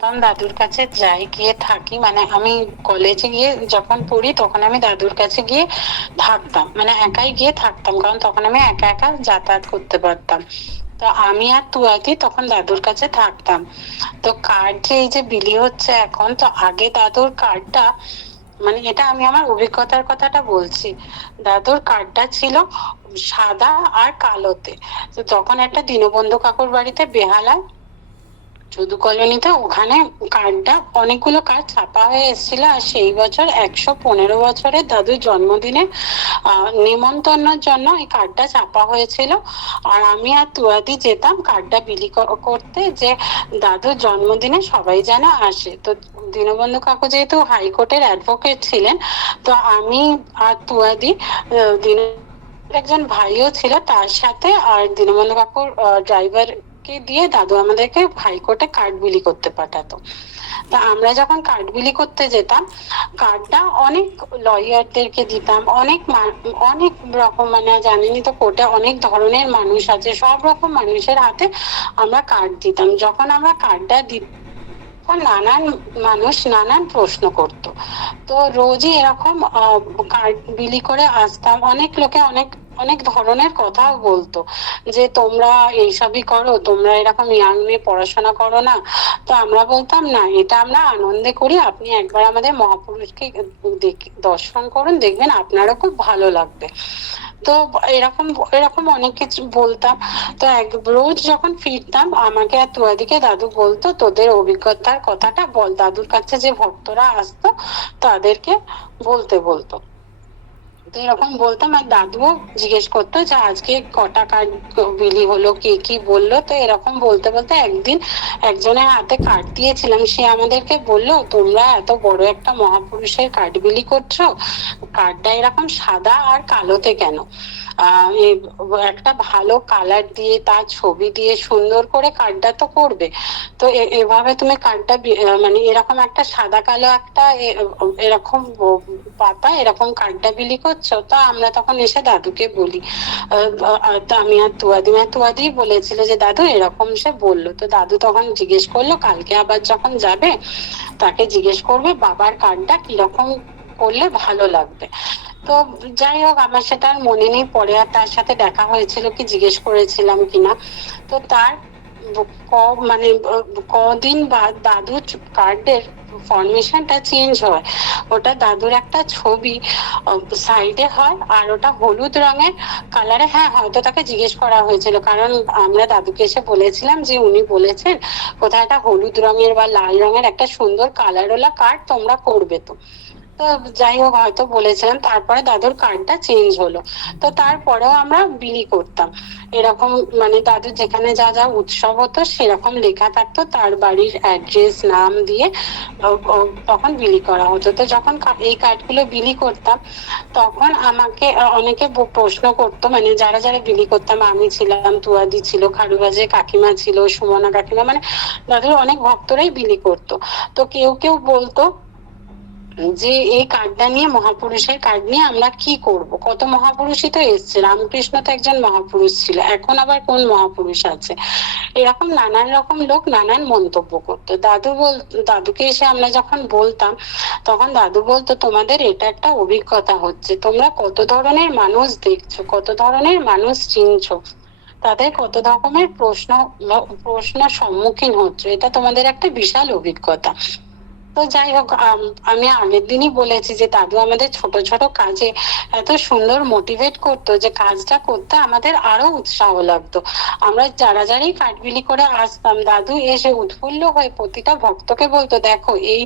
তখন দাদুর কাছে যাই, গিয়ে থাকি। মানে আমি কলেজে গিয়ে যখন পড়ি তখন আমি দাদুর কাছে গিয়ে থাকতাম, মানে একাই গিয়ে থাকতাম, কারণ তখন আমি একা একা যাতায়াত করতে পারতাম। তো আমি আর তুয়াতি তখন দাদুর কাছে থাকতাম। তো কার্ড যে এই যে বিলি হচ্ছে এখন, তো আগে দাদুর কার্ডটা, মানে এটা আমি আমার অভিজ্ঞতার কথাটা বলছি। দাদুর কার্ডটা ছিল সাদা আর কালোতে। তো তখন একটা দীনবন্ধু কাকুর বাড়িতে বেহালায় যদু কলোনিতে, ওখানে কার্ডটা, অনেকগুলো কার্ড ছাপা হয়ে এসেছিল। আর সেই বছর 115 বছরের দাদুর জন্মদিনে নিমন্ত্রণের জন্য এই কার্ডটা ছাপা হয়েছিল। আর আমি আর তুয়াদি যেতাম কার্ডটা বিলি করতে, যে দাদুর জন্মদিনে সবাই যেন আসে। তো দীনবন্ধু কাকু যেহেতু হাইকোর্টের অ্যাডভোকেট ছিলেন, তো আমি আর তুয়াদি, দিন একজন ভাইও ছিল তার সাথে, আর দীনবন্ধু কাকুর ড্রাইভার কে দিয়ে দাদু আমাদেরকে হাইকোর্টে কার্ড বিলি করতে পাঠাতো। তা আমরা যখন কার্ড বিলি করতে যেতাম, কার্ডটা অনেক লয়ারদেরকে দিতাম, অনেক রকম, মানে জানেনই তো কোর্টে অনেক ধরনের মানুষ আছে, সব রকম মানুষের হাতে আমরা কার্ড দিতাম। যখন আমরা কার্ডটা দিতাম, নানান মানুষ নানান প্রশ্ন করত। তো রোজই এরকম কার্ড বিলি করে আসতাম। অনেক লোকে অনেক অনেক ধরনের কথাও বলতো, যে তোমরা এইসবই করো, তোমরা এরকম ইয়াং মেয়ে পড়াশোনা করো না। তো আমরা বলতাম না, এটা আমরা আনন্দে করি, আপনি একবার আমাদের মহাপুরুষকে দর্শন করুন, দেখবেন আপনারও খুব ভালো লাগবে। তো এরকম এরকম অনেক কিছু বলতাম। তো রোজ যখন ফিরতাম, আমাকে আর তুয়াদিকে দাদু বলতো, তোদের অভিজ্ঞতার কথাটা বল, দাদুর কাছে যে ভক্তরা আসতো তাদেরকে বলতে বলতো। তো এরকম বলতাম, আর দাদুও জিজ্ঞেস করতো যে আজকে কটা কার্ড বিলি হলো, কে কি বললো। তো এরকম বলতে বলতে একদিন একজনের হাতে কার্ড দিয়েছিলাম, সে আমাদেরকে বললো, তোমরা এত বড় একটা মহাপুরুষের কার্ড বিলি করছো, কার্ডটা এরকম সাদা আর কালোতে কেন? একটা ভালো কালার দিয়ে, তার ছবি দিয়ে সুন্দর করে কার্ডটা তো করবে। তো এভাবে তুমি কার্ডটা, মানে এরকম একটা সাদা কালো একটা এরকম পাতা, এরকম কার্ডটা বিলি করছো? তো আমরা তখন এসে দাদুকে বলি। তো আমি আর তুয়াদি বলেছিল যে দাদু এরকম সে বললো। তো দাদু তখন জিজ্ঞেস করলো, কালকে আবার যখন যাবে তাকে জিজ্ঞেস করবে বাবার কার্ডটা কিরকম করলে ভালো লাগবে। তো যাই হোক, আমার সেটা আর মনে নেই, পরে আর তার সাথে দেখা হয়েছিল কি জিজ্ঞেস করেছিলাম কিনা। তো তার মানে কদিন বাদ দাদুর কার্ডের ফরমেশনটা চেঞ্জ হয়। ওটা দাদুর একটা ছবি সাইডে হয়, আর ওটা হলুদ রঙের কালারে। হ্যাঁ, হয়তো তাকে জিজ্ঞেস করা হয়েছিল, কারণ আমরা দাদুকে এসে বলেছিলাম যে উনি বলেছেন কোথায় একটা হলুদ রঙের বা লাল রঙের একটা সুন্দর কালারওয়ালা কার্ড তোমরা করবে। তো তো যাই হোক, হয়তো বলেছিলাম। তারপরে দাদুর কার্ডটা চেঞ্জ হলো। তো তারপরেও আমরা বিলি করতাম এরকম, মানে দাদুর যেখানে যা যা উৎসব হতো সেরকম লেখা থাকতো, তার বাড়ির অ্যাড্রেস নাম দিয়ে তখন বিলি করা হতো। তো যখন এই কার্ডগুলো বিলি করতাম, তখন আমাকে অনেকে প্রশ্ন করতো, মানে যারা যারা বিলি করতাম, আমি ছিলাম, তুয়াদি ছিল, খারুবাজে কাকিমা ছিল, সুমনা কাকিমা, মানে দাদুর অনেক ভক্তরাই বিলি করতো। তো কেউ কেউ বলতো যে এই কার্ডটা নিয়ে, মহাপুরুষের কার্ড নিয়ে আমরা কি করব? কত মহাপুরুষই তো এসছে, রামকৃষ্ণ তো একজন মহাপুরুষ ছিল, এখন আবার কোন মহাপুরুষ আছে? এরকম নানান রকম লোক নানান মন্তব্য করতো। দাদুকে এসে আমরা যখন বলতাম, তখন দাদু বলতো, তোমাদের এটা একটা অভিজ্ঞতা হচ্ছে, তোমরা কত ধরনের মানুষ দেখছো, কত ধরনের মানুষ চিনছো, তাদের কত রকমের প্রশ্ন সম্মুখীন হচ্ছে, এটা তোমাদের একটা বিশাল অভিজ্ঞতা। তো যাই হোক, আমি আগের দিনই বলেছি যে দাদু আমাদের ছোট ছোট কাজে এত সুন্দর মোটিভেট করতো, যে কাজটা করতে আমাদের আরো উৎসাহ লাগতো। আমরা যারা যারাই কাঠবিলি করে আসতাম, দাদু এসে উৎফুল্ল হয়ে প্রতিটা ভক্তকে বলতো, দেখো এই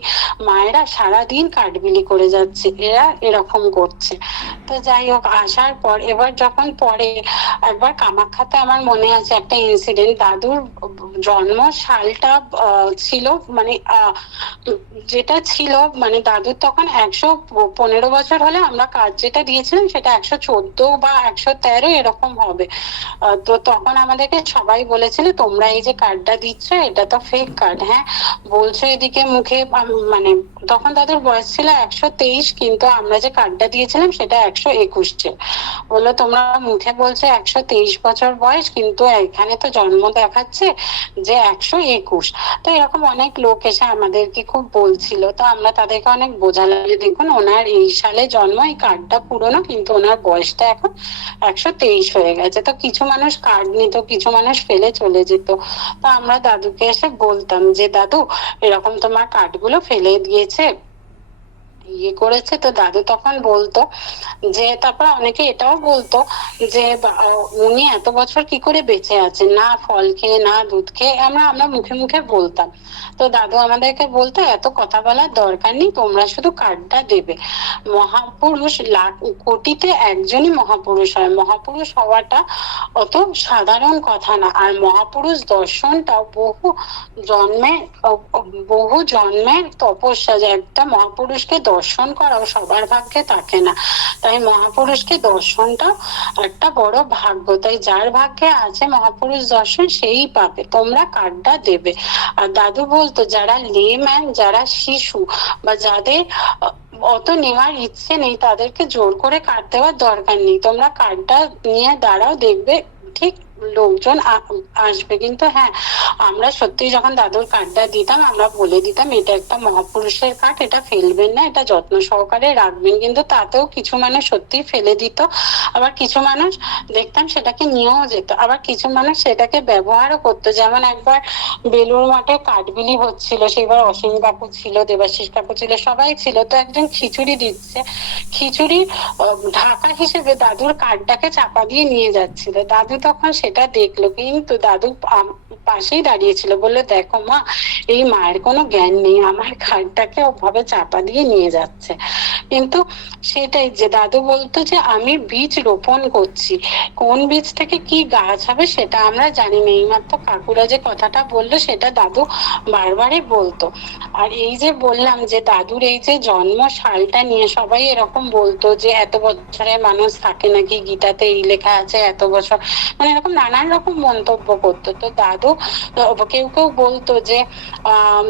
মায়েরা সারাদিন কাঠবিলি করে যাচ্ছে, এরা এরকম করছে। তো যাই হোক, আসার পর এবার যখন পরে একবার কামাখ্যাতে, আমার মনে আছে একটা ইনসিডেন্ট, দাদুর জন্ম সালটা ছিল, মানে যেটা ছিল মানে দাদুর তখন 115 বছর হলে আমরা কার্ড যেটা দিয়েছিলাম সেটা 114 বা 113 এরকম হবে। তো তখন আমাদেরকে সবাই বলেছিল তোমরা এই যে কার্ডটা দিচ্ছ এটা তো ফেক কার্ড। হ্যাঁ বলছো এদিকে মুখে, মানে তখন দাদুর বয়স ছিল 123, কিন্তু আমরা যে কার্ডটা দিয়েছিলাম সেটা 121 ছিল। বললো তোমরা মুখে বলছো 123 বছর বয়স, কিন্তু এখানে তো জন্ম দেখাচ্ছে যে 121। তো এরকম অনেক লোক এসে আমাদেরকে খুব বলছিল, তো আমরা তাদেরকে অনেক বোঝালাম যে দেখুন ওনার এই সালে জন্ম, এই কার্ডটা পুরনো, কিন্তু ওনার বয়সটা এখন 123 হয়ে গেছে। তো কিছু মানুষ কার্ড নিত, কিছু মানুষ ফেলে চলে যেত। তো আমরা দাদুকে এসে বলতাম যে দাদু এরকম তোমার কার্ডগুলো ফেলে দিয়েছে, ইয়ে করেছে। তো দাদু তখন বলতো যে, তারপর অনেকে এটাও বলতো যে উনি এত বছর কি করে বেঁচে আছেন, না ফল খেয়ে না দুধ খেয়ে। আমরা আমরা মুখে মুখে বলতাম। তো দাদু আমাদেরকে বলতো এত কথা বলার দরকার নেই, তোমরা শুধু কার্ডটা দেবে। মহাপুরুষ লাখ কোটিতে একজনই মহাপুরুষ হয়, মহাপুরুষ হওয়াটা অত সাধারণ কথা না। আর মহাপুরুষ দর্শনটাও বহু জন্মের তপস্যা, যে একটা মহাপুরুষকে দর্শন করাও সবার ভাগ্যে থাকে না। তাই মহাপুরুষকে দর্শনটা একটা বড় ভাগ্য। তাই যার ভাগ্যে আছে মহাপুরুষ দর্শন সেই পাবে, তোমরা কার্ডটা দেবে। আর দাদু বলতো যারা লেম্যান, যারা শিশু বা যাদের অত নেওয়ার ইচ্ছে নেই তাদেরকে জোর করে কার্ড দেওয়ার দরকার নেই, তোমরা কার্ডটা নিয়ে দাঁড়াও, দেখবে ঠিক লোকজন আসবে। কিন্তু হ্যাঁ আমরা সত্যি যখন দাদুর কার্ডটা দিতাম আমরা বলে দিতাম এটা একটা মহাপুরুষের কার্ড, এটা ফেলবেন না, এটা যত্ন সহকারে রাখবেন। কিন্তু তাতেও কিছু মানুষ সত্যি ফেলে দিত, আবার কিছু মানুষ দেখতাম সেটাকে নিয়েও যেত, আবার কিছু মানুষ সেটাকে ব্যবহারও করতো। যেমন একবার বেলুর মাঠে কাঠবিলি হচ্ছিল, সেবার অসীম কাকু ছিল, দেবাশিস কাকু ছিল, সবাই ছিল। তো একজন খিচুড়ি দিচ্ছে, খিচুড়ি ঢাকা হিসেবে দাদুর কার্ডটাকে চাপা দিয়ে নিয়ে যাচ্ছিল। দাদু তখন সেটা দেখলো, কিন্তু দাদু পাশেই দাঁড়িয়েছিল, বললো দেখো মা এই মায়ের কোনো জ্ঞান নেই, আমার কার্ডটাকে ওভাবে চাপা দিয়ে নিয়ে যাচ্ছে। কিন্তু সেটাই যে দাদু বলতো যে আমি বীজ রোপণ করছি, কোন বীজ থেকে কি গাছ হবে সেটা আমরা জানি না। এইমাত্র কাকুরা যে কথাটা বললো সেটা দাদু বারবারই বলতো। আর এই যে বললাম যে দাদুর এই যে জন্ম সালটা নিয়ে সবাই এরকম বলতো যে এত বছরের মানুষ থাকে নাকি, গীতাতে এই লেখা আছে এত বছর, মানে এরকম নানান রকম মন্তব্য করতো। তো দাদু কেউ কেউ বলতো যে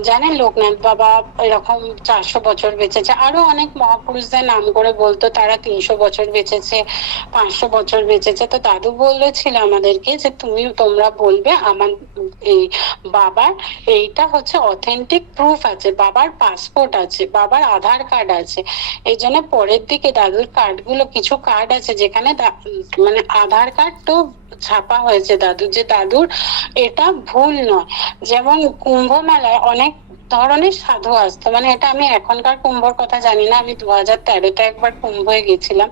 জানেন লোকনাথ বাবা এরকম 400 বছর বেঁচেছে, আরো অনেক মহাপুরুষদের নাম করে বলতো তারা 300 বছর বেঁচেছে, 500 বছর বেঁচেছে। তো দাদু বলেছিল আমাদেরকে যে তোমরা বলবে আমার এই বাবার এইটা হচ্ছে অথেন্টিক প্রুফ আছে, বাবার পাসপোর্ট আছে, বাবার আধার কার্ড আছে। এই জন্য পরের দিকে দাদুর কার্ডগুলো, কিছু কার্ড আছে যেখানে মানে আধার কার্ড তো ছাপা হয়েছে দাদুর, যে দাদুর এটা ভুল নয়। যেমন কুম্ভ মেলায় অনেক ধরনের সাধু আসতো, মানে এটা আমি এখনকার কুম্ভর কথা জানি না, আমি 2013-তে একবার কুম্ভে গেছিলাম।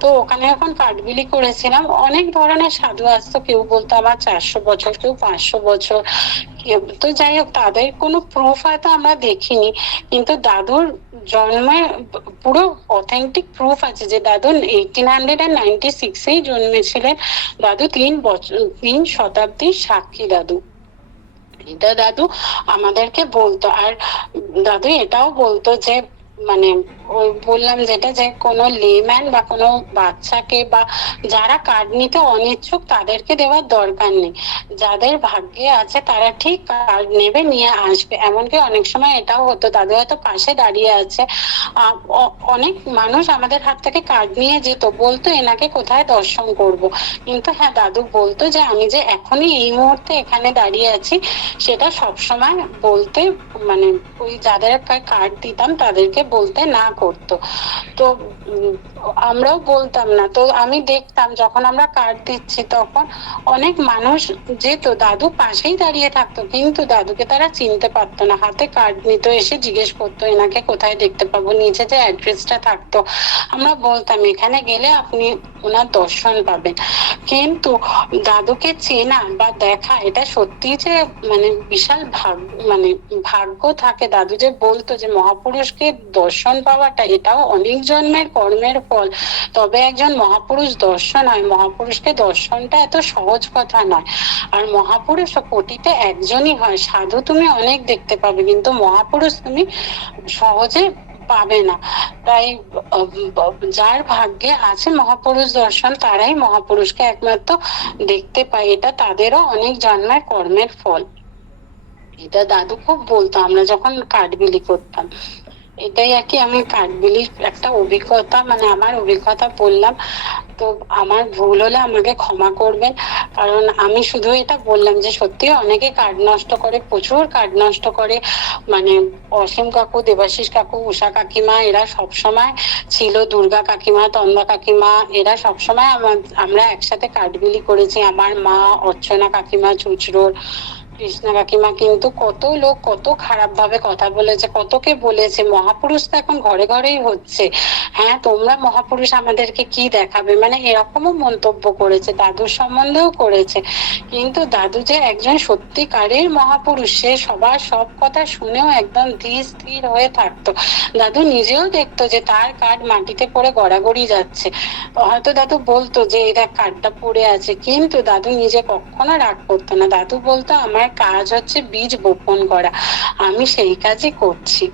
তো ওখানে যখন কাঠবিলি করেছিলাম অনেক ধরনের সাধু আসতো, কেউ বলতো আমার 400 বছর, কেউ 500 বছর। তো যাই হোক তাদের কোনো প্রুফ হয়তো আমরা দেখিনি, কিন্তু দাদুর জন্মের পুরো অথেন্টিক প্রুফ আছে যে দাদু 1896-এই জন্মেছিলেন। দাদু 3 শতাব্দীর সাক্ষী দাদু, এটা দাদু আমাদেরকে বলতো। আর দাদু এটাও বলতো যে মানে ওই বললাম যেটা, যে কোনো লেম্যান বা কোনো বাচ্চাকে বা যারা কার্ড নিতে অনিচ্ছুক তাদেরকে দেওয়ার দরকার নেই, যাদের ভাগ্যে আছে তারা ঠিক কার্ড নেবে, নিয়ে আসবে। এমনকি অনেক সময় এটাও হতো দাদু হয়তো পাশে দাঁড়িয়ে আছে, অনেক মানুষ আমাদের হাত থেকে কার্ড নিয়ে যেত, বলতো এনাকে কোথায় দর্শন করব। কিন্তু হ্যাঁ দাদু বলতো যে আমি যে এখনই এই মুহূর্তে এখানে দাঁড়িয়ে আছি সেটা সবসময় বলতে, মানে ওই যাদের কার্ড দিতাম তাদেরকে বলতে না করতো। তো আমরাও বলতাম না। তো আমি দেখতাম যখন আমরা কার্ড দিচ্ছি তখন অনেক মানুষ যেত, দাদু পাশেই দাঁড়িয়ে থাকতো, কিন্তু দাদুকে তারা চিনতে পারতো না, হাতে কার্ড নিত, এসে জিজ্ঞেস করতো এনাকে কোথায় দেখতে পাবো, নিচে যে অ্যাড্রেসটা থাকতো আমরা বলতাম এখানে গেলে আপনি ওনার দর্শন পাবেন। কিন্তু দাদুকে চেনা বা দেখা এটা সত্যি যে মানে বিশাল মানে ভাগ্য থাকে। দাদু যে বলতো যে মহাপুরুষকে দর্শন পাওয়াটা এটাও অনেক জন্মের কর্মের ফল, তবে একজন মহাপুরুষ দর্শন হয়। মহাপুরুষকে দর্শনটা এত সহজ কথা নয়। আর মহাপুরুষ কোটিতে একজনই হয়। সাধু তুমি অনেক দেখতে পাবে, কিন্তু মহাপুরুষ তুমি সহজে পাবে না। তাই যার ভাগ্যে আছে মহাপুরুষ দর্শন তারাই মহাপুরুষকে একমাত্র দেখতে পায়। এটা তাদেরও অনেক জন্মের কর্মের ফল। এটা দাদু খুব বলতো আমরা যখন কাঠবিলি করতাম। এটাই আর কি, আমি কাঠবিলির একটা অভিজ্ঞতা, মানে আমার অভিজ্ঞতা বললাম। তো আমার ভুল হলে আমাকে ক্ষমা করবেন, কারণ আমি শুধু এটা বললাম যে সত্যি অনেকে কার্ড নষ্ট করে, প্রচুর কার্ড নষ্ট করে। মানে অসীম কাকু, দেবাশিস কাকু, উষা কাকিমা এরা সবসময় ছিল, দুর্গা কাকিমা, তন্দা কাকিমা এরা সবসময় আমরা একসাথে কাঠবিলি করেছি। আমার মা, অর্চনা কাকিমা চুচড়োর, কৃষ্ণা কাকিমা। কিন্তু কত লোক কত খারাপ ভাবে কথা বলেছে, কতকে বলেছে মহাপুরুষ তো এখন ঘরে ঘরেই হচ্ছে, হ্যাঁ তোমরা মহাপুরুষ আমাদেরকে কি দেখাবে, মানে এরকমও মন্তব্য করেছে, দাদুর সম্বন্ধেও করেছে। কিন্তু দাদু যে একজন সত্যিকারের মহাপুরুষ, সে সবার সব কথা শুনেও একদম ধীর স্থির হয়ে থাকতো। দাদু নিজেও দেখতো যে তার কার্ড মাটিতে পড়ে গড়াগড়ি যাচ্ছে, হয়তো দাদু বলতো যে এই দেখ কার্ডটা পড়ে আছে, কিন্তু দাদু নিজে কখনো রাগ করতো না। দাদু বলতো আমার কাজ হচ্ছে বীজ বপন করা, আমি সেই কাজই করছি।